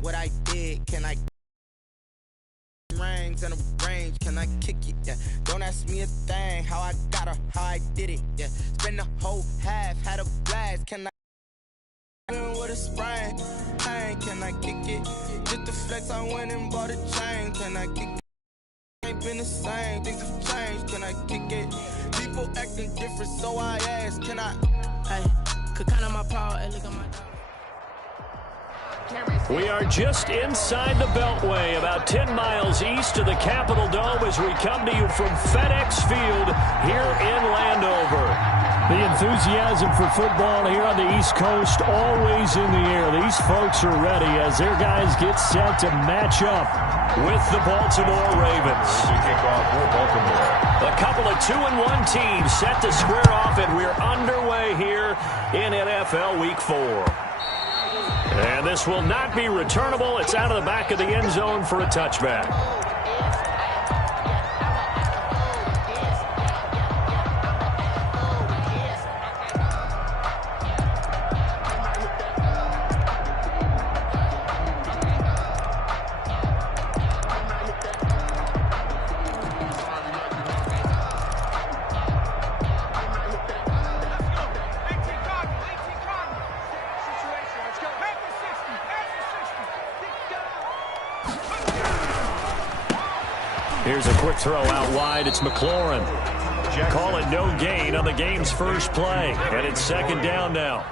mind what I did. Can I rings and a range? Can I kick it? Yeah. Don't ask me a thing. How I got her, how I did it. Yeah. Spend the whole half, had a blast. Can I with a sprain? Can I kick it? Just the flex, I went and bought a chain. Can I kick it? Ain't been the same, things have changed. Can I kick it? People acting different, so I ask, can I? Hey, could count on my power and look at my dog. We are just inside the Beltway, about 10 miles east of the Capitol Dome as we come to you from FedEx Field here in Landover. The enthusiasm for football here on the East Coast always in the air. These folks are ready as their guys get set to match up with the Baltimore Ravens. A couple of 2-1 teams set to square off, and we're underway here in NFL Week 4. And this will not be returnable. It's out of the back of the end zone for a touchback. Here's a quick throw out wide. It's McLaurin. Call it no gain on the game's first play. And it's second down now.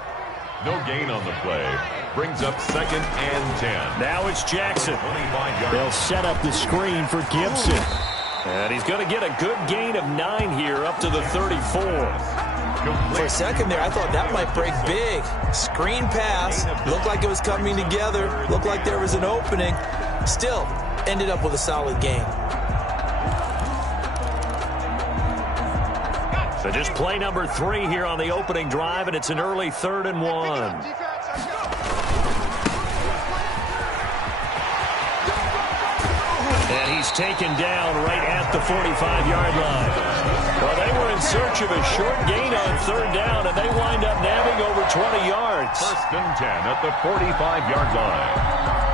No gain on the play. Brings up 2nd and 10. Now it's Jackson. They'll set up the screen for Gibson. And he's going to get a good gain of 9 here up to the 34. For a second there, I thought that might break big. Screen pass. Looked like it was coming together. Looked like there was an opening. Still, ended up with a solid gain. So just play number 3 here on the opening drive, and it's an early 3rd and 1. And he's taken down right at the 45-yard line. Well, they were in search of a short gain on 3rd down, and they wind up nabbing over 20 yards. 1st and 10 at the 45-yard line.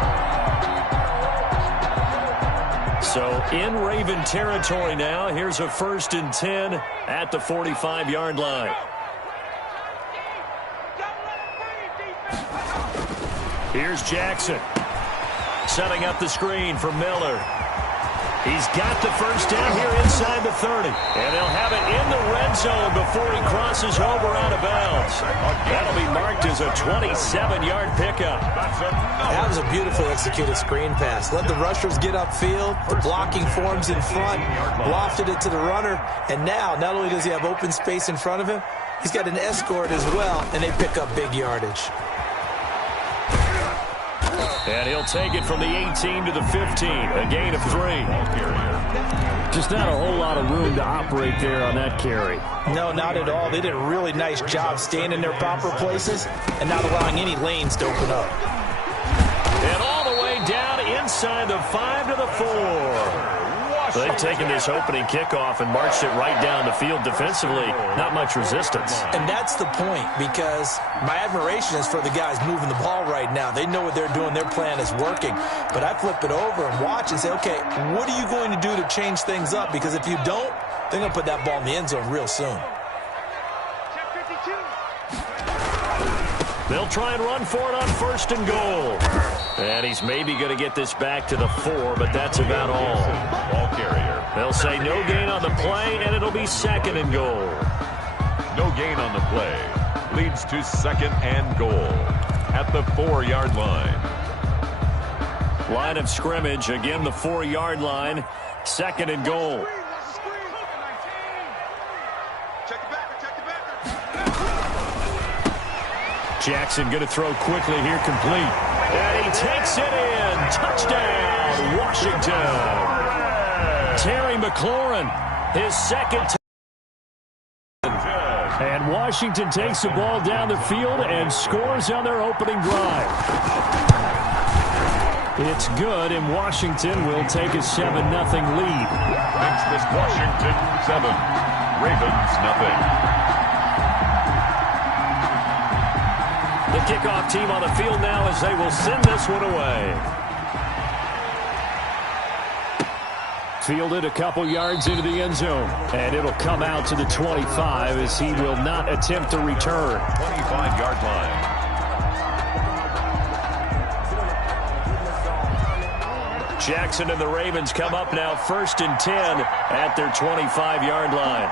So in Raven territory now. Here's a 1st and 10 at the 45-yard line. Here's Jackson setting up the screen for Miller. He's got the first down here inside the 30. And they'll have it in the red zone before he crosses over out of bounds. That'll be marked as a 27-yard pickup. That was a beautifully executed screen pass. Let the rushers get upfield. The blocking forms in front. Lofted it to the runner. And now, not only does he have open space in front of him, he's got an escort as well, and they pick up big yardage. And he'll take it from the 18 to the 15, a gain of 3. Just not a whole lot of room to operate there on that carry. No, not at all. They did a really nice job staying in their proper places and not allowing any lanes to open up. And all the way down inside the 5 to the 4. They've taken this opening kickoff and marched it right down the field defensively. Not much resistance. And that's the point, because my admiration is for the guys moving the ball right now. They know what they're doing. Their plan is working. But I flip it over and watch and say, okay, what are you going to do to change things up? Because if you don't, they're going to put that ball in the end zone real soon. They'll try and run for it on 1st and goal. And he's maybe going to get this back to the 4, but that's about all. Ball carrier. They'll say no gain on the play, and it'll be 2nd and goal. No gain on the play. Leads to 2nd and goal at the 4-yard line. Line of scrimmage, again the 4-yard line. 2nd and goal. Jackson going to throw quickly here, complete. And he takes it in. Touchdown, Washington. Terry McLaurin, his 2nd. And Washington takes the ball down the field and scores on their opening drive. It's good, and Washington will take a 7-0 lead. Makes this Washington 7, Ravens 0. The kickoff team on the field now as they will send this one away. Fielded a couple yards into the end zone. And it'll come out to the 25 as he will not attempt to return. 25-yard line. Jackson and the Ravens come up now 1st and 10 at their 25-yard line.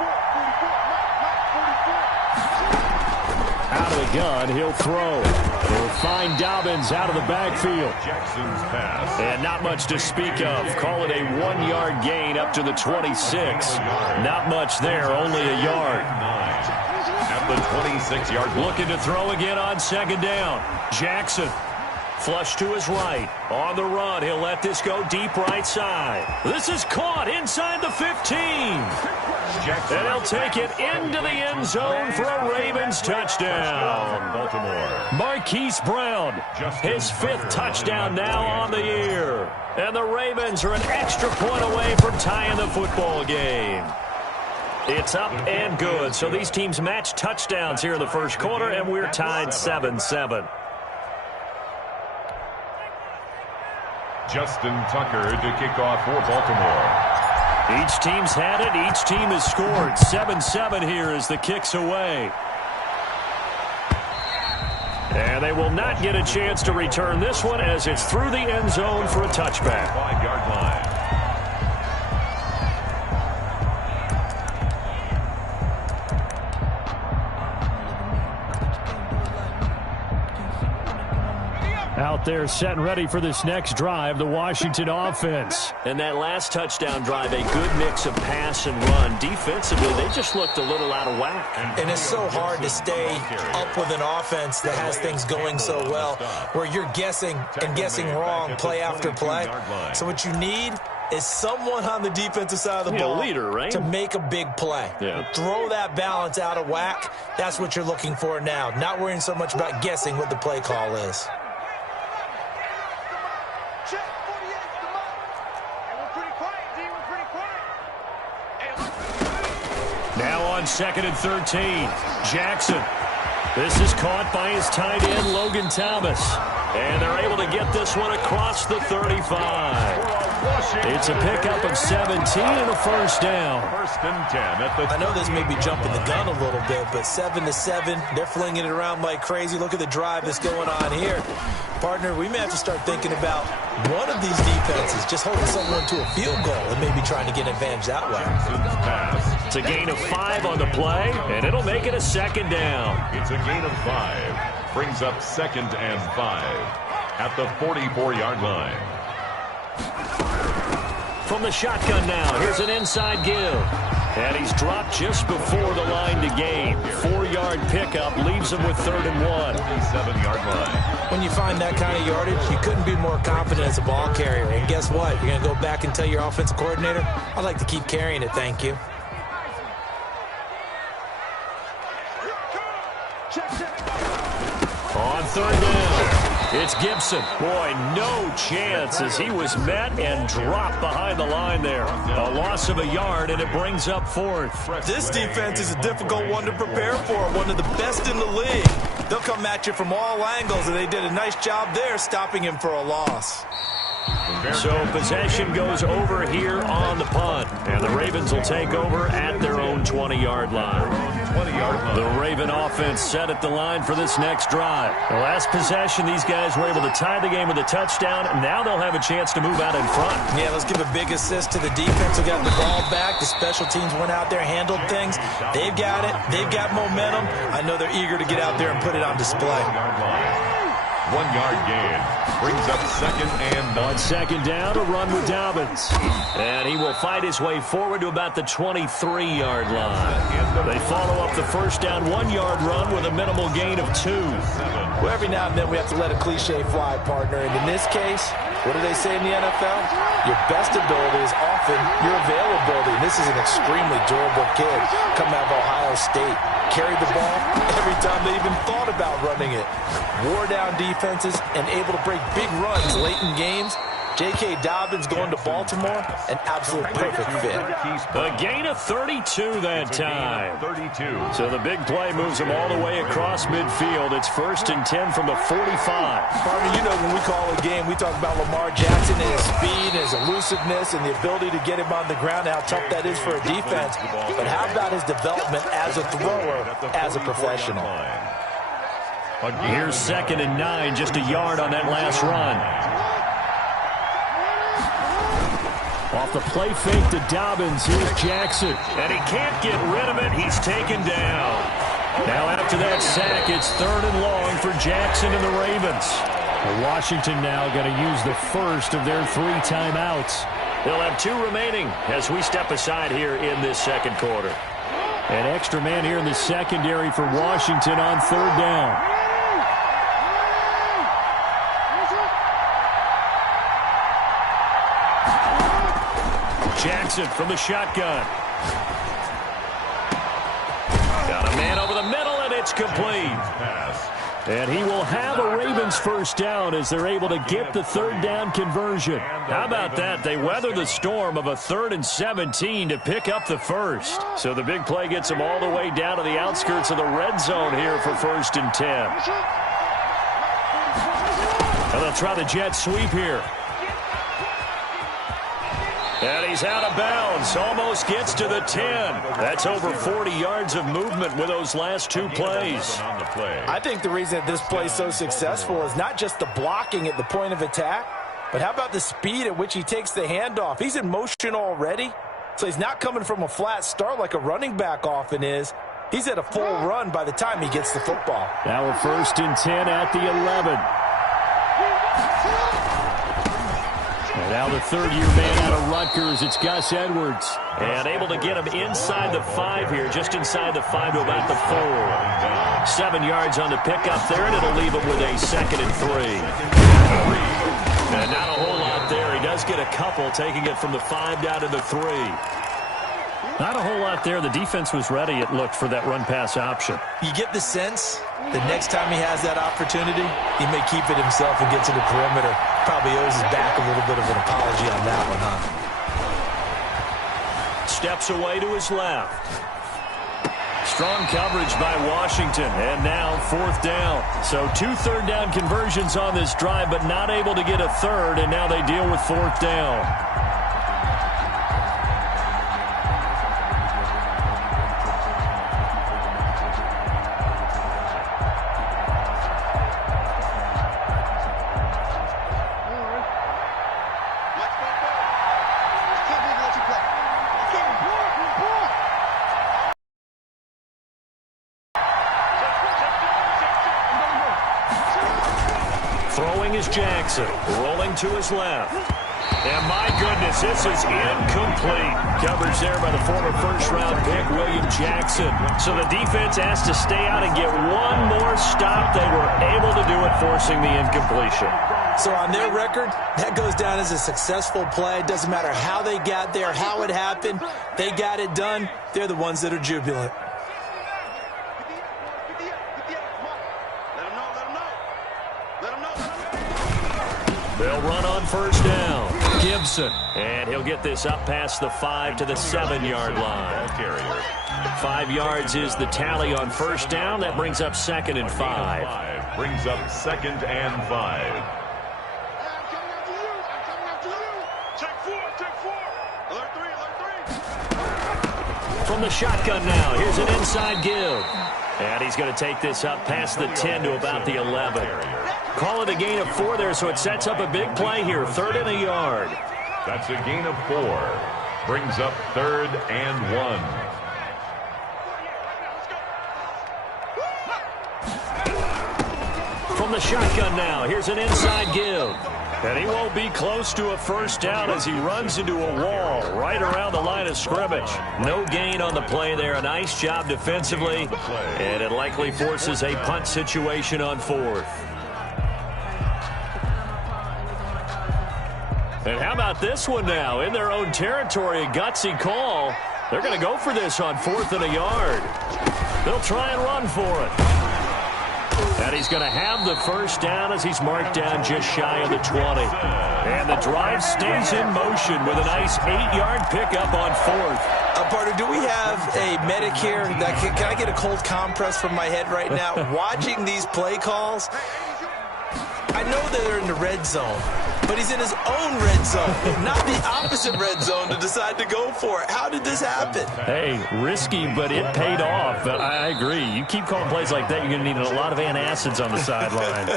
Out of the gun, he'll throw. He'll find Dobbins out of the backfield. Jackson's pass. And not much to speak of. Call it a 1-yard gain up to the 26. Not much there, only a yard. At the 26-yard line. Looking to throw again on 2nd down. Jackson. Flush to his right. On the run, he'll let this go deep right side. This is caught inside the 15. Jackson. And he'll take it into the end zone for a Ravens touchdown. Baltimore. Marquise Brown, his 5th touchdown now on the year. And the Ravens are an extra point away from tying the football game. It's up and good. So these teams match touchdowns here in the first quarter, and we're tied 7-7. Justin Tucker to kick off for Baltimore. Each team's had it. Each team has scored. 7-7 here as the kick's away. And they will not get a chance to return this one as it's through the end zone for a touchback. 5-yard line. Out there set and ready for this next drive, the Washington offense. And that last touchdown drive, a good mix of pass and run. Defensively, they just looked a little out of whack. And it's so hard to stay up with an offense that has things going so well, where you're guessing and guessing wrong play after play. So what you need is someone on the defensive side of the ball leader, right? to make a big play. Yeah. Throw that balance out of whack. That's what you're looking for now. Not worrying so much about guessing what the play call is. Now on 2nd and 13, Jackson. This is caught by his tight end, Logan Thomas. And they're able to get this one across the 35. It's a pickup of 17 and a first down. 1st and 10. I know this may be jumping the gun a little bit, but 7-7, they're flinging it around like crazy. Look at the drive that's going on here. Partner, we may have to start thinking about one of these defenses just holding someone to a field goal and maybe trying to get an advantage that way. It's a gain of 5 on the play, and it'll make it a 2nd down. It's a gain of 5. Brings up 2nd and 5 at the 44-yard line. From the shotgun now, here's an inside give. And he's dropped just before the line to gain. 4-yard pickup leaves him with 3rd and 1. 47-yard line. When you find that kind of yardage, you couldn't be more confident as a ball carrier. And guess what? You're going to go back and tell your offensive coordinator, I'd like to keep carrying it, thank you. On 3rd down, it's Gibson. Boy, no chance as he was met and dropped behind the line there. A loss of a yard, and it brings up 4th. This defense is a difficult one to prepare for, one of the best in the league. They'll come at you from all angles, and they did a nice job there stopping him for a loss. So possession goes over here on the punt, and the Ravens will take over at their own 20-yard line. 20-yard line. The Raven offense set at the line for this next drive. The last possession, these guys were able to tie the game with a touchdown. Now they'll have a chance to move out in front. Yeah, let's give a big assist to the defense who got the ball back. The special teams went out there, handled things. They've got it. They've got momentum. I know they're eager to get out there and put it on display. 1-yard gain. Brings up 2nd and 9. On 2nd down, a run with Dobbins. And he will fight his way forward to about the 23-yard line. They follow up the first down 1-yard run with a minimal gain of 2. Well, every now and then we have to let a cliche fly, partner. And in this case, what do they say in the NFL? Your best ability is often your availability. And this is an extremely durable kid coming out of Ohio State. Carried the ball every time they even thought about running it. Wore down defenses and able to break big runs late in games. J.K. Dobbins going to Baltimore, an absolute perfect fit. A gain of 32 that time. So the big play moves them all the way across midfield. It's 1st and 10 from the 45. Partner, you know when we call a game, we talk about Lamar Jackson and his speed, his elusiveness, and the ability to get him on the ground, how tough that is for a defense. But how about his development as a thrower, as a professional? Here's 2nd and 9, just a yard on that last run. Off the play fake to Dobbins, here's Jackson. And he can't get rid of it. He's taken down. Now after that sack, it's 3rd and long for Jackson and the Ravens. Washington now going to use the first of their 3 timeouts. They'll have 2 remaining as we step aside here in this second quarter. An extra man here in the secondary for Washington on 3rd down. Jackson from the shotgun. Got a man over the middle, and it's complete. And he will have a Ravens first down as they're able to get the 3rd down conversion. How about that? They weather the storm of a 3rd and 17 to pick up the first. So the big play gets them all the way down to the outskirts of the red zone here for 1st and 10. And they'll try the jet sweep here. And he's out of bounds. Almost gets to the 10. That's over 40 yards of movement with those last 2 plays. I think the reason that this play is so successful is not just the blocking at the point of attack, but how about the speed at which he takes the handoff? He's in motion already, so he's not coming from a flat start like a running back often is. He's at a full run by the time he gets the football. Now a 1st and 10 at the 11. And now the 3rd-year man out of Rutgers, it's Gus Edwards. And able to get him inside the 5 here, just inside the 5 to about the 4. 7 yards on the pickup there, and it'll leave him with a 2nd and 3. And not a whole lot there. He does get a couple, taking it from the 5 down to the 3. Not a whole lot there. The defense was ready, it looked, for that run-pass option. You get the sense the next time he has that opportunity, he may keep it himself and get to the perimeter. Probably owes his back a little bit of an apology on that one, huh? Steps away to his left. Strong coverage by Washington, and now 4th down. So 2 3rd down conversions on this drive, but not able to get a 3rd, and now they deal with 4th down. Throwing is Jackson, rolling to his left. And my goodness, this is incomplete. Coverage there by the former 1st-round pick, William Jackson. So the defense has to stay out and get one more stop. They were able to do it, forcing the incompletion. So on their record, that goes down as a successful play. It doesn't matter how they got there, how it happened. They got it done. They're the ones that are jubilant. They'll run on 1st down. Gibson. And he'll get this up past the 5 to the 7-yard line. 5 yards is the tally on 1st down. That brings up 2nd and 5. Brings up 2nd and 5. From the shotgun now, here's an inside give. And he's going to take this up past the 10 to about the 11. Call it a gain of 4 there, so it sets up a big play here. 3rd and a yard. That's a gain of 4. Brings up 3rd and 1. From the shotgun now, here's an inside give. And he won't be close to a 1st down as he runs into a wall right around the line of scrimmage. No gain on the play there. A nice job defensively. And it likely forces a punt situation on 4th. And how about this one now? In their own territory, a gutsy call. They're going to go for this on 4th and a yard. They'll try and run for it. And he's going to have the first down as he's marked down just shy of the 20. And the drive stays in motion with a nice 8-yard pickup on fourth. Partner, do we have a medic here? Can I get a cold compress from my head right now? Watching these play calls, I know that they're in the red zone, but he's in his own red zone, not the opposite red zone to decide to go for it. How did this happen? Hey, risky, but it paid off. I agree. You keep calling plays like that, you're going to need a lot of antacids on the sideline.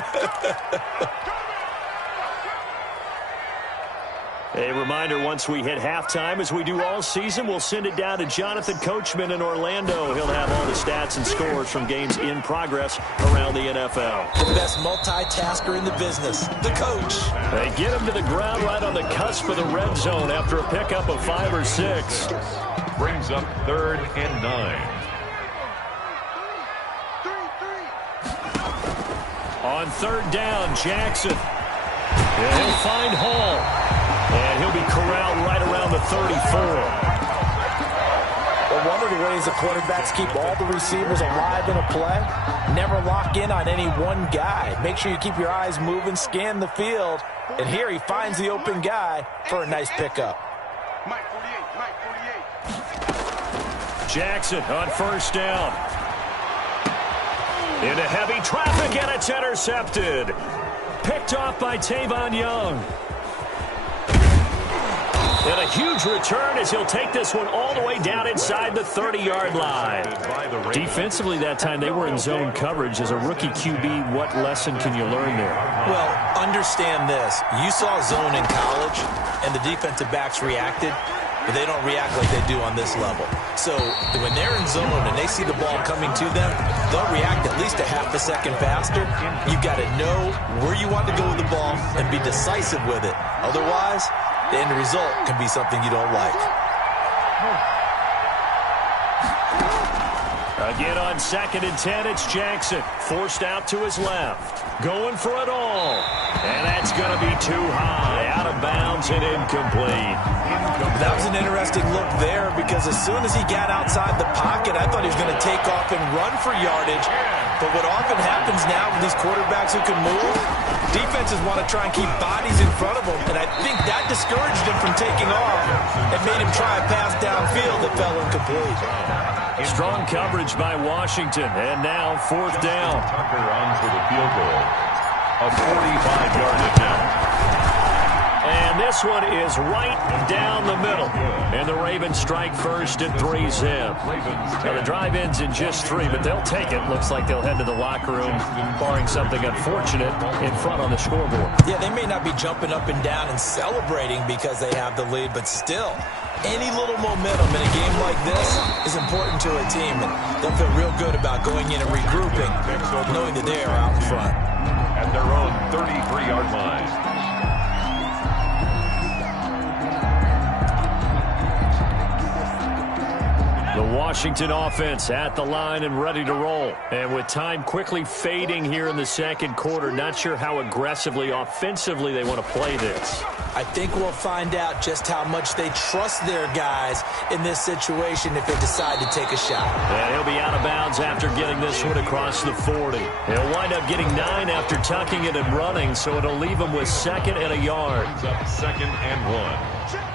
A reminder, once we hit halftime, as we do all season, we'll send it down to Jonathan Coachman in Orlando. He'll have all the stats and scores from games in progress around the NFL. The best multitasker in the business, the coach. They get him to the ground right on the cusp of the red zone after a pickup of 5 or 6. Brings up 3rd and 9. On 3rd down, Jackson. And he'll find Hall. And he'll be corralled right around the 34. Well, one of the ways the quarterbacks keep all the receivers alive in a play, never lock in on any one guy. Make sure you keep your eyes moving, scan the field. And here he finds the open guy for a nice pickup. Jackson on 1st down. Into heavy traffic, and it's intercepted. Picked off by Tavon Young. And a huge return as he'll take this one all the way down inside the 30-yard line. Defensively that time, they were in zone coverage. As a rookie QB, what lesson can you learn there? Well, understand this. You saw zone in college, and the defensive backs reacted, but they don't react like they do on this level. So when they're in zone and they see the ball coming to them, they'll react at least a half a second faster. You've got to know where you want to go with the ball and be decisive with it. Otherwise, the end result can be something you don't like. Again on 2nd and 10, it's Jackson. Forced out to his left. Going for it all. And that's going to be too high. Out of bounds and incomplete. That was an interesting look there because as soon as he got outside the pocket, I thought he was going to take off and run for yardage. But what often happens now with these quarterbacks who can move, defenses want to try and keep bodies in front of them, and I think that discouraged him from taking off and made him try a pass downfield that fell incomplete. Strong coverage by Washington, and now 4th down. Tucker on for the field goal. A 45-yard attempt. And this one is right down the middle. And the Ravens strike first at 3-zip. Now the drive ends in just 3, but they'll take it. Looks like they'll head to the locker room, barring something unfortunate in front on the scoreboard. Yeah, they may not be jumping up and down and celebrating because they have the lead, but still, any little momentum in a game like this is important to a team. And they'll feel real good about going in and regrouping, knowing that they are out in front. At their own 33-yard line. The Washington offense at the line and ready to roll. And with time quickly fading here in the 2nd quarter, not sure how aggressively, offensively they want to play this. I think we'll find out just how much they trust their guys in this situation if they decide to take a shot. And he'll be out of bounds after getting this one across the 40. He'll wind up getting 9 after tucking it and running, so it'll leave him with 2nd and a yard. Brings up 2nd and 1.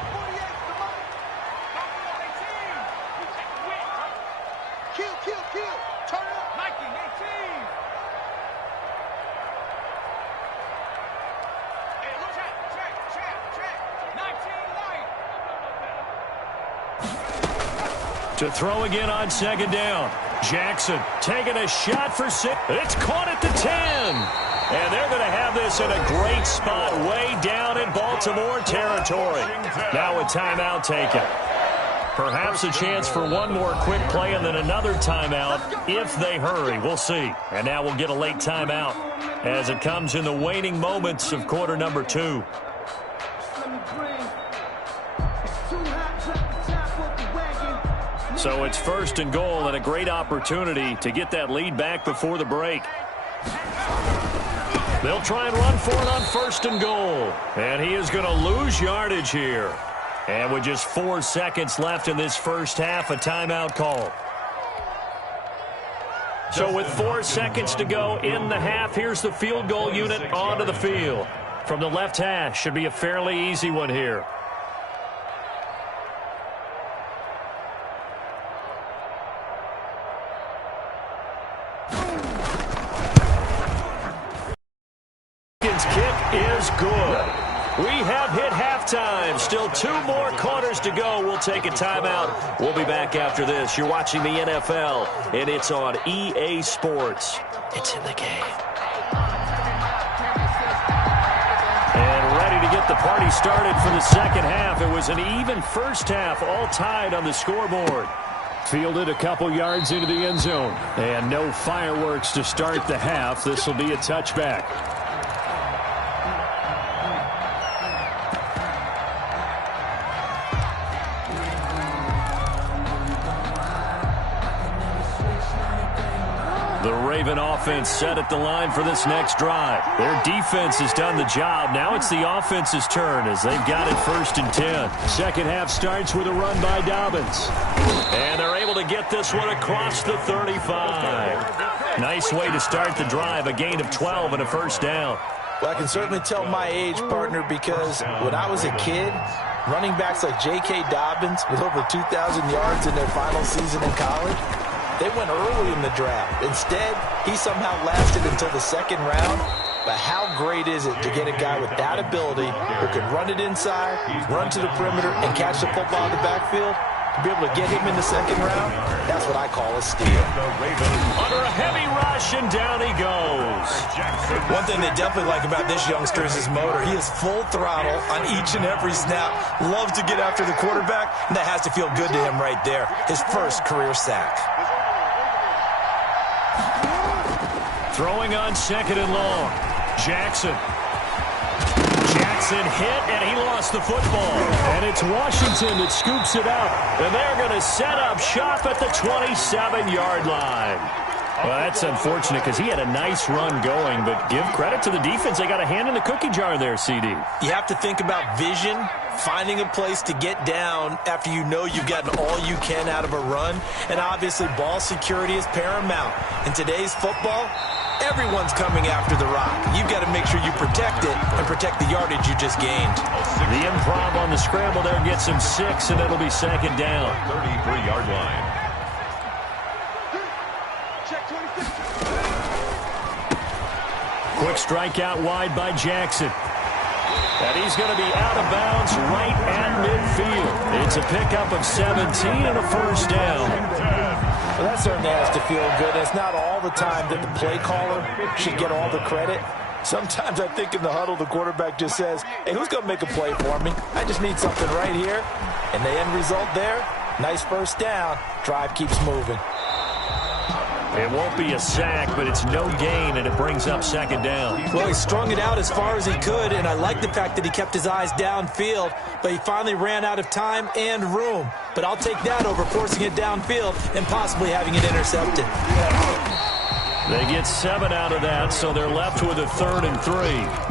To throw again on 2nd down. Jackson taking a shot for 6. It's caught at the 10. And they're going to have this in a great spot way down in Baltimore territory. Now a timeout taken. Perhaps a chance for one more quick play and then another timeout if they hurry. We'll see. And now we'll get a late timeout as it comes in the waning moments of quarter number 2. So it's 1st and goal and a great opportunity to get that lead back before the break. They'll try and run for it on 1st and goal. And he is going to lose yardage here. And with just 4 seconds left in this first half, a timeout call. So with 4 seconds to go in the half, here's the field goal unit onto the field. From the left hash, should be a fairly easy one here. Kick is good. We have hit halftime. Still 2 more quarters to go. We'll take a timeout. We'll be back after this. You're watching the NFL, and it's on EA Sports. It's in the game. And ready to get the party started for the second half. It was an even first half, all tied on the scoreboard. Fielded a couple yards into the end zone. And no fireworks to start the half. This will be a touchback. The Raven offense set at the line for this next drive. Their defense has done the job. Now it's the offense's turn as they've got it 1st and 10. Second half starts with a run by Dobbins. And they're able to get this one across the 35. Nice way to start the drive, a gain of 12 and a first down. Well, I can certainly tell my age, partner, because when I was a kid, running backs like J.K. Dobbins with over 2,000 yards in their final season in college, they went early in the draft. Instead, he somehow lasted until the second round. But how great is it to get a guy with that ability who can run it inside, run to the perimeter, and catch the football in the backfield? To be able to get him in the second round, that's what I call a steal. Under a heavy rush, and down he goes. One thing they definitely like about this youngster is his motor. He is full throttle on each and every snap. Loves to get after the quarterback, and that has to feel good to him right there. His first career sack. Throwing on 2nd and long. Jackson hit, and he lost the football. And it's Washington that scoops it up. And they're going to set up shop at the 27-yard line. Well, that's unfortunate because he had a nice run going, but give credit to the defense. They got a hand in the cookie jar there, CD. You have to think about vision, finding a place to get down after you know you've gotten all you can out of a run. And obviously, ball security is paramount. In today's football, everyone's coming after the rock. You've got to make sure you protect it and protect the yardage you just gained. The improv on the scramble there gets him 6, and it'll be 2nd down. 33-yard line. Quick strikeout wide by Jackson. And he's going to be out of bounds right at midfield. It's a pickup of 17 and a first down. Well, that certainly has to feel good. It's not all the time that the play caller should get all the credit. Sometimes I think in the huddle, the quarterback just says, hey, who's going to make a play for me? I just need something right here. And the end result there, nice first down. Drive keeps moving. It won't be a sack, but it's no gain, and it brings up 2nd down. Well, he strung it out as far as he could, and I like the fact that he kept his eyes downfield, but he finally ran out of time and room. But I'll take that over forcing it downfield and possibly having it intercepted. They get 7 out of that, so they're left with a 3rd and 3.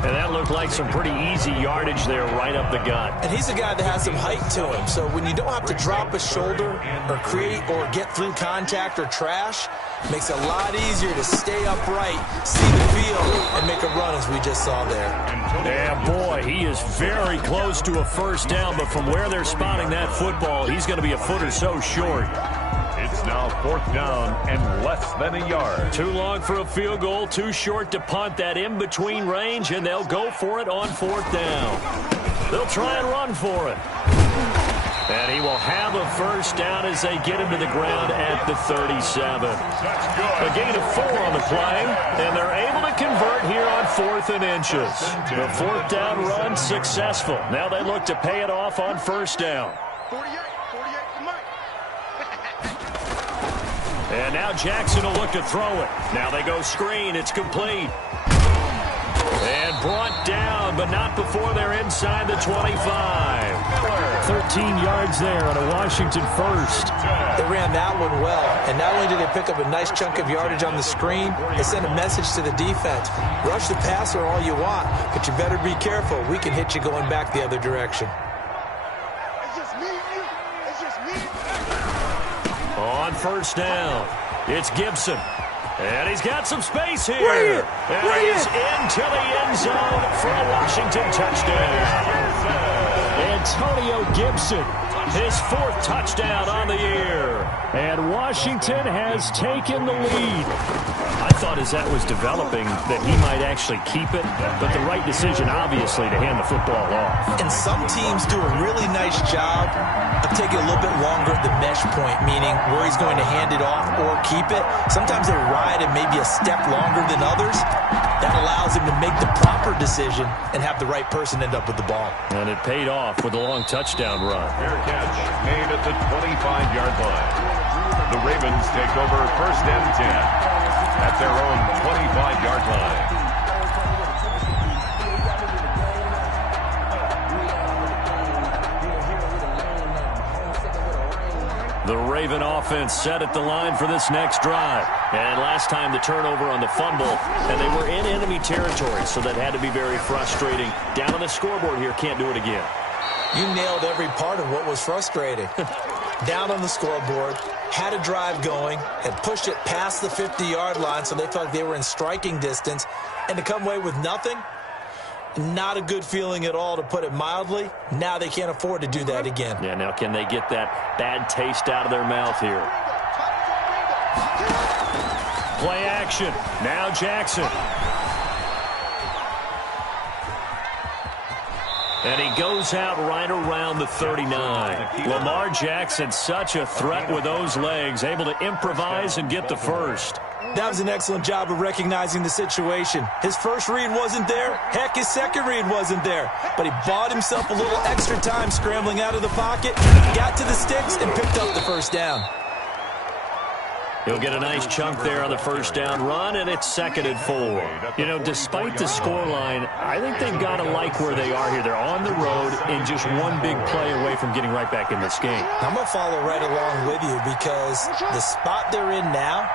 And that looked like some pretty easy yardage there right up the gut. And he's a guy that has some height to him, so when you don't have to drop a shoulder or create or get through contact or trash, it makes it a lot easier to stay upright, see the field, and make a run as we just saw there. Yeah, boy, he is very close to a first down, but from where they're spotting that football, he's going to be a foot or so short. It's now 4th down and less than a yard. Too long for a field goal, too short to punt. That in-between range, and they'll go for it on 4th down. They'll try and run for it. And he will have a first down as they get him to the ground at the 37. A gain of 4 on the play, and they're able to convert here on 4th and inches. The 4th down run successful. Now they look to pay it off on first down. And now Jackson will look to throw it. Now they go screen. It's complete. And brought down, but not before they're inside the 25. 13 yards there on a Washington first. They ran that one well, and not only did they pick up a nice chunk of yardage on the screen, they sent a message to the defense. Rush the passer all you want, but you better be careful. We can hit you going back the other direction. On first down, it's Gibson. And he's got some space here. And he's into the end zone for a Washington touchdown. Antonio Gibson, his 4th touchdown on the year. And Washington has taken the lead. I thought as that was developing that he might actually keep it, but the right decision, obviously, to hand the football off. And some teams do a really nice job of taking a little bit longer at the mesh point, meaning where he's going to hand it off or keep it. Sometimes they ride it maybe a step longer than others. That allows him to make the proper decision and have the right person end up with the ball. And it paid off with a long touchdown run. Fair catch made at the 25-yard line. The Ravens take over 1st and 10 at their own 25-yard line. The Raven offense set at the line for this next drive. And last time the turnover on the fumble, and they were in enemy territory, so that had to be very frustrating. Down on the scoreboard here, can't do it again. You nailed every part of what was frustrating. Down on the scoreboard, had a drive going, had pushed it past the 50-yard line, so they felt like they were in striking distance, and to come away with nothing, not a good feeling at all, to put it mildly. Now they can't afford to do that again. Yeah, now can they get that bad taste out of their mouth here? Play action. Now Jackson. And he goes out right around the 39. Lamar Jackson, such a threat with those legs, able to improvise and get the first. That was an excellent job of recognizing the situation. His first read wasn't there. Heck, his second read wasn't there. But he bought himself a little extra time scrambling out of the pocket, got to the sticks, and picked up the first down. He'll get a nice chunk there on the first down run, and it's 2nd and 4. You know, despite the scoreline, I think they've got to like where they are here. They're on the road and just one big play away from getting right back in this game. I'm going to follow right along with you because the spot they're in now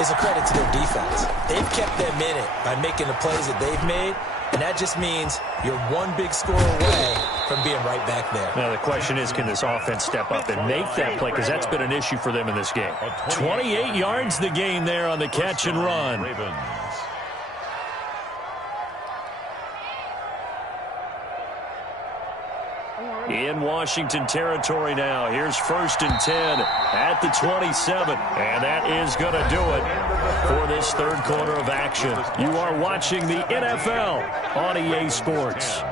is a credit to their defense. They've kept them in it by making the plays that they've made, and that just means you're one big score away from being right back there. Now, the question is, can this offense step up and make that play? Because that's been an issue for them in this game. 28 yards the gain there on the catch and run. Ravens. In Washington territory now. Here's 1st and 10 at the 27. And that is going to do it for this 3rd quarter of action. You are watching the NFL on EA Sports.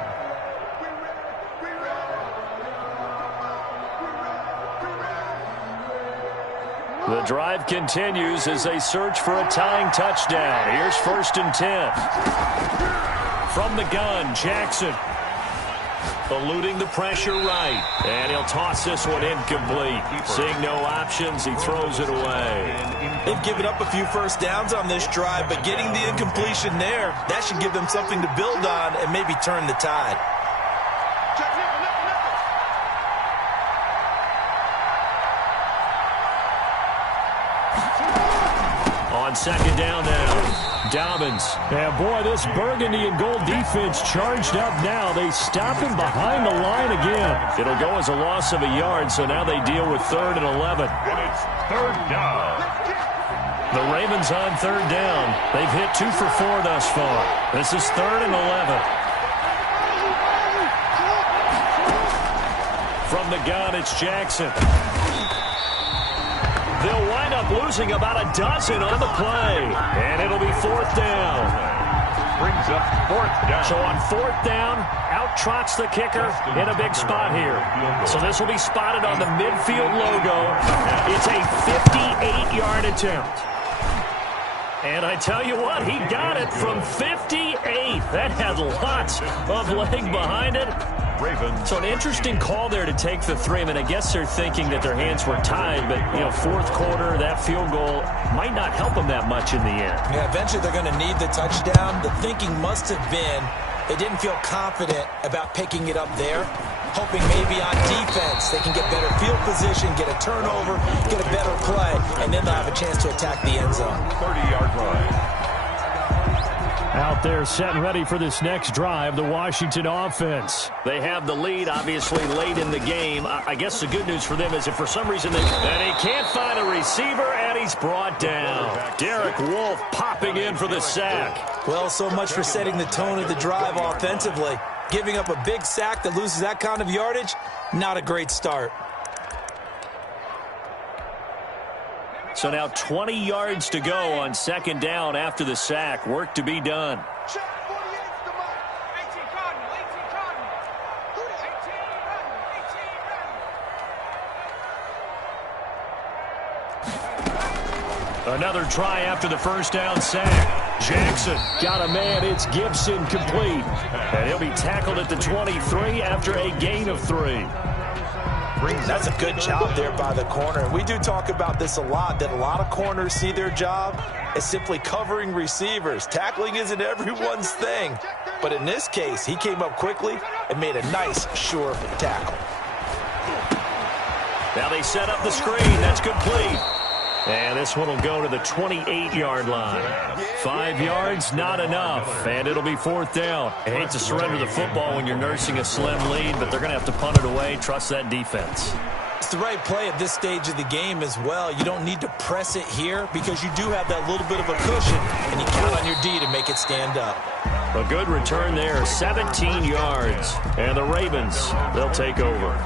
The drive continues as they search for a tying touchdown. Here's 1st and 10. From the gun, Jackson. Eluding the pressure right. And he'll toss this one incomplete. Seeing no options, he throws it away. They've given up a few first downs on this drive, but getting the incompletion there, that should give them something to build on and maybe turn the tide. On 2nd down now. Dobbins. And boy, this burgundy and gold defense charged up now. They stop him behind the line again. It'll go as a loss of a yard, so now they deal with 3rd and 11. And it's 3rd down. The Ravens on 3rd down. They've hit 2 for 4 thus far. This is 3rd and 11. From the gun, it's Jackson. They'll wind up losing about a dozen on the play. And it'll be 4th down. Brings up 4th down. So on 4th down, out trots the kicker in a big spot here. So this will be spotted on the midfield logo. It's a 58-yard attempt. And I tell you what, he got it from 58. That had lots of leg behind it. Ravens. So an interesting call there to take the 3. I mean, I guess they're thinking that their hands were tied, but, you know, 4th quarter, that field goal might not help them that much in the end. Yeah, eventually they're going to need the touchdown. The thinking must have been they didn't feel confident about picking it up there, hoping maybe on defense they can get better field position, get a turnover, get a better play, and then they'll have a chance to attack the end zone. 30-yard line. Out there set and ready for this next drive, the Washington offense. They have the lead, obviously, late in the game. I guess the good news for them is if for some reason and he can't find a receiver, and he's brought down. Derek Wolfe popping in for the sack. Well, so much for setting the tone of the drive offensively. Giving up a big sack that loses that kind of yardage, not a great start. So now 20 yards to go on second down after the sack. Work to be done. Another try after the first down sack. Jackson got a man. It's Gibson complete. And he'll be tackled at the 23 after a gain of 3. That's a good job there by the corner. We do talk about this a lot, that a lot of corners see their job as simply covering receivers. Tackling isn't everyone's thing. But in this case, he came up quickly and made a nice, sure tackle. Now they set up the screen. That's complete. And this one will go to the 28-yard line. 5 yards, not enough. And it'll be fourth down. I hate to surrender the football when you're nursing a slim lead, but they're going to have to punt it away. Trust that defense. It's the right play at this stage of the game as well. You don't need to press it here because you do have that little bit of a cushion, and you count on your D to make it stand up. A good return there, 17 yards. And the Ravens, they'll take over.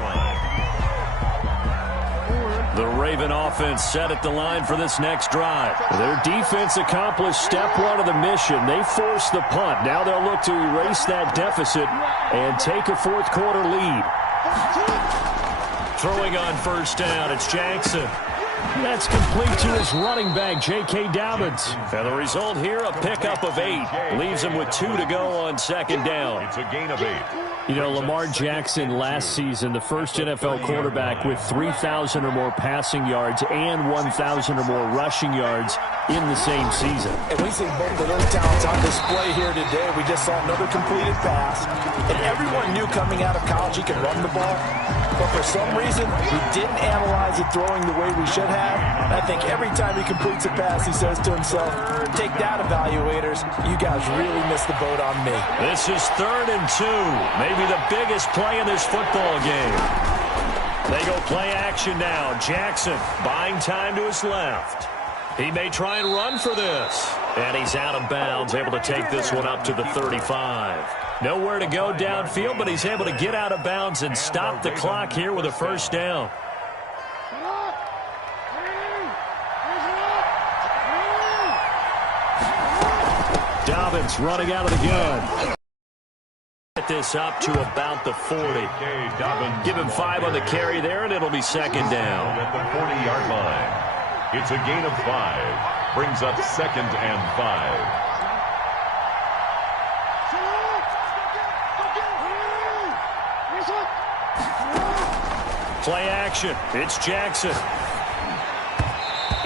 The Raven offense set at the line for this next drive. Their defense accomplished step one of the mission. They forced the punt. Now they'll look to erase that deficit and take a fourth quarter lead. Throwing on first down, it's Jackson. That's complete to his running back, J.K. Dobbins. And the result here, a pickup of 8. Leaves him with 2 to go on second down. It's a gain of 8. You know, Lamar Jackson last season, the first NFL quarterback with 3,000 or more passing yards and 1,000 or more rushing yards in the same season. And we see both of those talents on display here today. We just saw another completed pass. And everyone knew coming out of college he could run the ball. But for some reason, we didn't analyze it throwing the way we should have. And I think every time he completes a pass, he says to himself, take that, evaluators. You guys really missed the boat on me. This is 3rd and 2. Maybe the biggest play in this football game. They go play action now. Jackson buying time to his left. He may try and run for this. And he's out of bounds, able to take this one up to the 35. Nowhere to go downfield, but he's able to get out of bounds and stop the clock here with a first down. Dobbins running out of the gun. Get this up to about the 40. Give him 5 on the carry there, and it'll be second down. At the 40-yard line. It's a gain of 5. Brings up 2nd and 5. Play action. It's Jackson.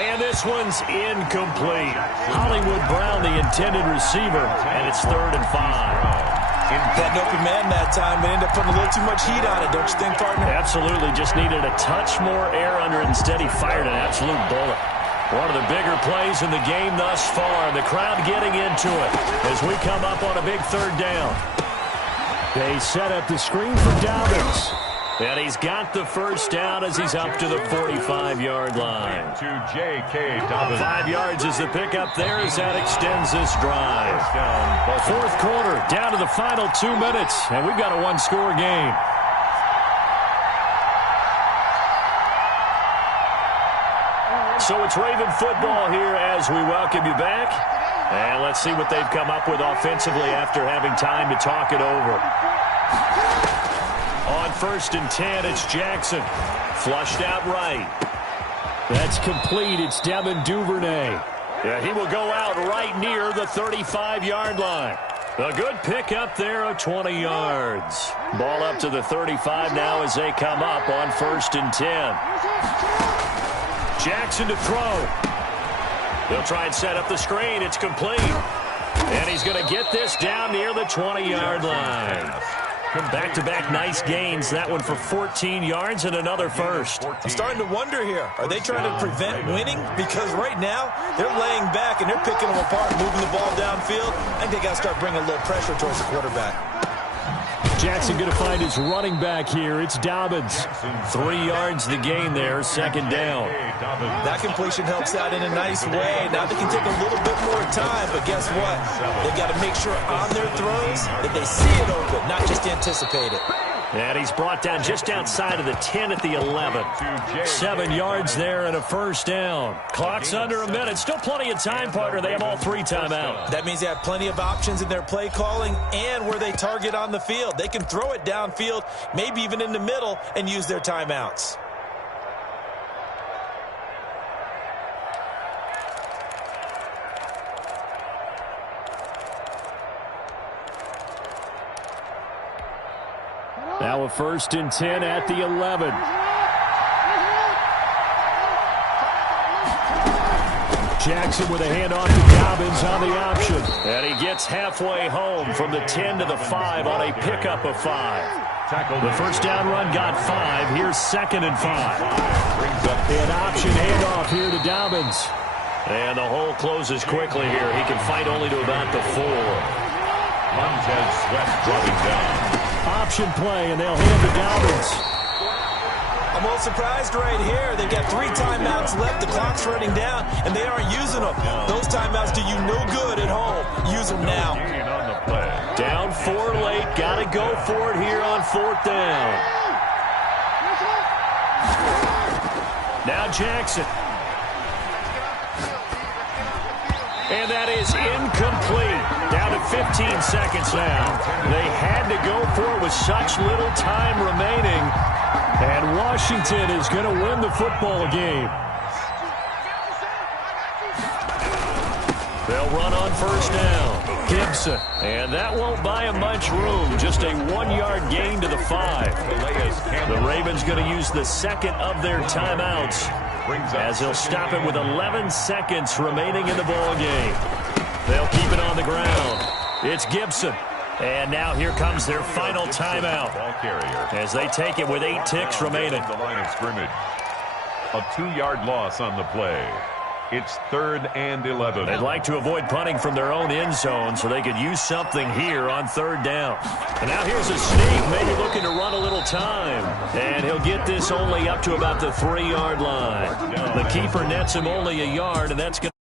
And this one's incomplete. Hollywood Brown, the intended receiver, and it's 3rd and 5. That open man that time, but ended up putting a little too much heat on it, don't you think, partner? Absolutely. Just needed a touch more air under it. Instead, he fired an absolute bullet. One of the bigger plays in the game thus far. The crowd getting into it as we come up on a big 3rd down. They set up the screen for Dobbins. And he's got the first down as he's up to the 45-yard line. To J.K. Dobbins. 5 yards is the pickup there as that extends this drive. Fourth quarter, down to the final 2 minutes, and we've got a one-score game. So it's Raven football here as we welcome you back. And let's see what they've come up with offensively after having time to talk it over. On 1st and 10, it's Jackson. Flushed out right. That's complete. It's Devin Duvernay. Yeah, he will go out right near the 35-yard line. A good pickup there of 20 yards. Ball up to the 35 now as they come up on 1st and 10. Jackson to throw. They'll try and set up the screen. It's complete. And he's going to get this down near the 20-yard line. Back-to-back nice gains. That one for 14 yards and another first. I'm starting to wonder here. Are they trying to prevent winning? Because right now, they're laying back and they're picking them apart, moving the ball downfield. I think they got to start bringing a little pressure towards the quarterback. Jackson going to find his running back here. It's Dobbins. 3 yards the gain there, second down. That completion helps out in a nice way. Now they can take a little bit more time, but guess what? They've got to make sure on their throws that they see it open, not just anticipate it. And he's brought down just outside of the 10 at the 11. 7 yards there and a first down. Clock's under a minute. Still plenty of time, partner. They have all 3 timeouts. That means they have plenty of options in their play calling and where they target on the field. They can throw it downfield, maybe even in the middle, and use their timeouts. Now a 1st and 10 at the 11. Jackson with a handoff to Dobbins on the option. And he gets halfway home from the 10 to the 5 on a pickup of 5. The first down run got 5. Here's 2nd and 5. An option handoff here to Dobbins. And the hole closes quickly here. He can fight only to about the 4. Montez Sweat dropping down. Option play, and they'll hand to Dobbins. I'm a little surprised right here. They've got 3 timeouts left. The clock's running down, and they aren't using them. Those timeouts do you no good at home. Use them now. Down 4 late. Got to go for it here on 4th down. Now Jackson. And that is incomplete. Down to 15 seconds now. They had to go for it with such little time remaining. And Washington is going to win the football game. They'll run on 1st down. Gibson. And that won't buy him much room. Just a 1-yard gain to the 5. The Ravens going to use the 2nd of their timeouts, as he'll stop it with 11 seconds remaining in the ball game. They'll keep it on the ground. It's Gibson. And now here comes their final timeout as they take it with 8 ticks remaining. The line of scrimmage. A 2-yard loss on the play. It's 3rd and 11. They'd like to avoid punting from their own end zone so they could use something here on 3rd down. And now here's a sneak, maybe looking to run a little time. And he'll get this only up to about the 3-yard line. The keeper nets him only a yard, and that's going to